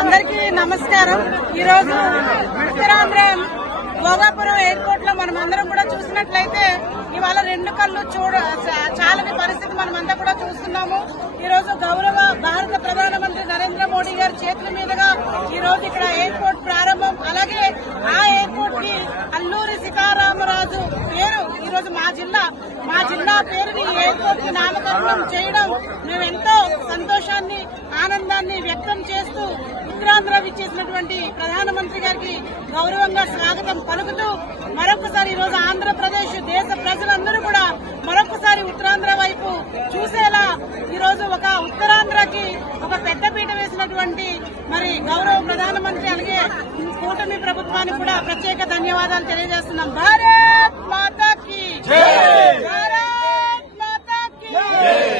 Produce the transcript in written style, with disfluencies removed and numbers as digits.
అందరికీ నమస్కారం. ఈరోజు ఉత్తరాంధ్ర భోగాపురం ఎయిర్పోర్ట్ లో మనమందరం కూడా చూసినట్లయితే ఇవాళ రెండు కళ్ళు చాలని పరిస్థితి మనమంతా కూడా చూస్తున్నాము. ఈ రోజు గౌరవ భారత ప్రధానమంత్రి నరేంద్ర మోడీ గారి చేతుల మీదుగా ఈ రోజు ఇక్కడ ఎయిర్పోర్ట్ ప్రారంభం. అలాగే ఆ ఎయిర్పోర్ట్ కి అల్లూరి సీతారామరాజు పేరు ఈ రోజు మా జిల్లా పేరుని ఎయిర్పోర్ట్ కి నామకరణం చేయడం మేమెంతో సంతోషాన్ని ఆనందాన్ని వ్యక్తం చేస్తూ ఉత్తరాంధ్ర విచ్చేసినటువంటి ప్రధానమంత్రి గారికి గౌరవంగా స్వాగతం పలుకుతూ మరొకసారి ఈ రోజు ఆంధ్రప్రదేశ్ దేశ ప్రజలందరూ కూడా మరొకసారి ఉత్తరాంధ్ర వైపు చూసేలా ఈ రోజు ఒక ఉత్తరాంధ్రకి ఒక పెద్దపీట వేసినటువంటి మరి గౌరవ ప్రధానమంత్రి అలాగే కూటమి ప్రభుత్వానికి కూడా ప్రత్యేక ధన్యవాదాలు తెలియజేస్తున్నాం. భారత్ మాతాకి జై. భారత్ మాతాకి జై.